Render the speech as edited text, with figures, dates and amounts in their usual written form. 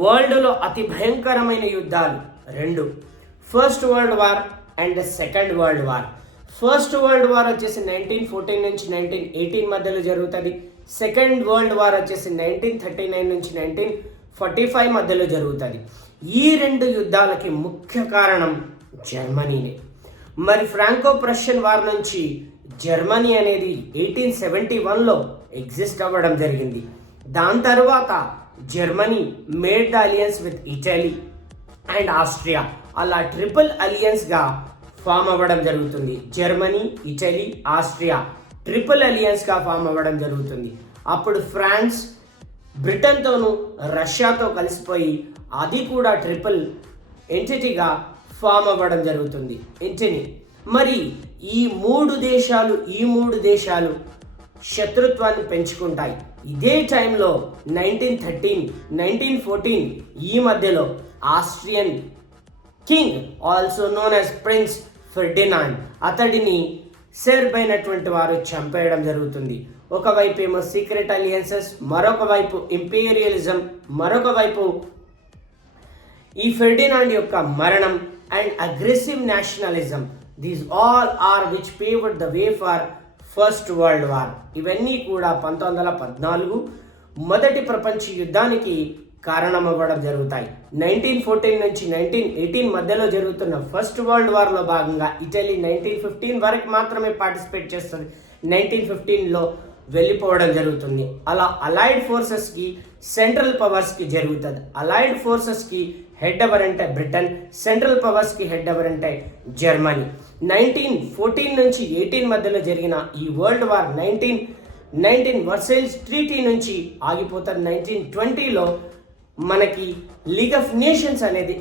వరల్డ్లో అతి భయంకరమైన యుద్ధాలు రెండు, first world war and second world war. First world war వచ్చేసి 1914 నుంచి 1918 మధ్యలో జరుగుతుంది. సెకండ్ వరల్డ్ వార్ వచ్చేసి 1939 నుంచి 1945 మధ్యలో జరుగుతుంది. ఈ రెండు యుద్ధాలకి ముఖ్య కారణం జర్మనీనే. మరి ఫ్రాంకో ప్రషియన్ వార్ నుంచి జర్మనీ అనేది 1871లో ఎగ్జిస్ట్ అవ్వడం జరిగింది. దాని తర్వాత Germany made the alliance with Italy and Austria. అలా ట్రిపుల్ అలియన్స్గా ఫామ్ అవ్వడం జరుగుతుంది. జర్మనీ, ఇటలీ, ఆస్ట్రియా ట్రిపుల్ అలియన్స్గా ఫామ్ అవ్వడం జరుగుతుంది. అప్పుడు ఫ్రాన్స్ బ్రిటన్తోనూ రష్యాతో కలిసిపోయి అది కూడా ట్రిపుల్ ఎంటిటీగా ఫామ్ అవ్వడం జరుగుతుంది ఎంటిటీ. మరి ఈ మూడు దేశాలు శత్రుత్వాన్ని పెంచుకుంటాయి. ఇదే టైంలో 1913, 1914 ఈ మధ్యలో Austrian king also known as prince Ferdinand అతడిని సెర్బ్ అయినటువంటి వారు చంపేయడం జరుగుతుంది. ఒకవైపు ఏమో సీక్రెట్ అలియన్సెస్, మరొక వైపు ఇంపీరియలిజం, మరొక వైపు ఈ ఫెర్డినాండ్ యొక్క మరణం and aggressive nationalism. These all are which paved the way for first world war. ఇవన్నీ కూడా 1914 మొదటి ప్రపంచ యుద్ధానికి కారణమవ్వడం జరుగుతాయి. 1914 నుంచి 1918 మధ్యలో జరుగుతున్న ఫస్ట్ వరల్డ్ వార్లో భాగంగా ఇటలీ 1915 వరకు మాత్రమే పార్టిసిపేట్ చేస్తుంది. 1915లో వెళ్ళిపోవడం జరుగుతుంది. అలా అలైడ్ ఫోర్సెస్కి, సెంట్రల్ పవర్స్కి జరుగుతుంది. అలైడ్ ఫోర్సెస్కి హెడ్ ఎవరంటే బ్రిటన్, సెంట్రల్ పవర్స్కి హెడ్ ఎవరంటే జర్మనీ. 1914 నుంచి 18 మధ్యలో జరిగిన ఈ వరల్డ్ వార్ 1919 వర్సైల్స్ ట్రీటీ నుంచి ఆగిపోతారు. 1920లో మనకి లీగ్ ఆఫ్ నేషన్స్ అనేది